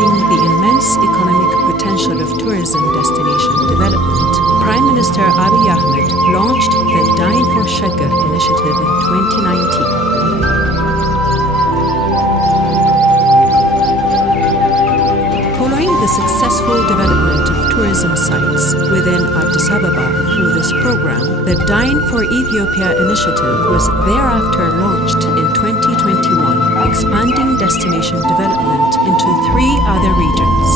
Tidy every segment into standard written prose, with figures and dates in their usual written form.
Recognizing the immense economic potential of tourism destination development, Prime Minister Abiy Ahmed launched the Dine for Shaggar initiative in 2019. Following the successful development of tourism sites within Addis Ababa through this program, the Dine for Ethiopia initiative was thereafter launched in 2021, expanding destination development into 3 other regions.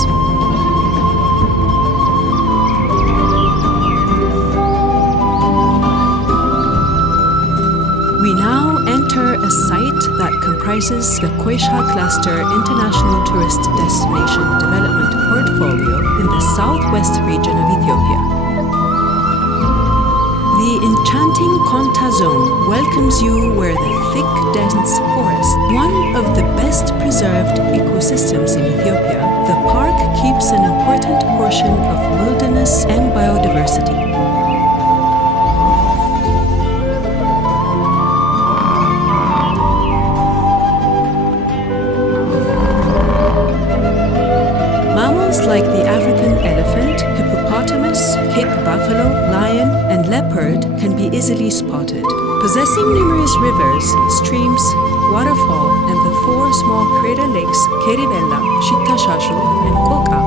We now enter a site that comprises the Koisha Cluster International Tourist Destination Development Portfolio in the southwest region of Ethiopia. The enchanting Konta Zone welcomes you where the thick, dense forest, one of the best preserved ecosystems in Ethiopia, the park keeps an important portion of wilderness and biodiversity. Like the African elephant, hippopotamus, Cape buffalo, lion, and leopard can be easily spotted. Possessing numerous rivers, streams, waterfall, and the 4 small crater lakes, Keribella, Shitashashu, and Koka,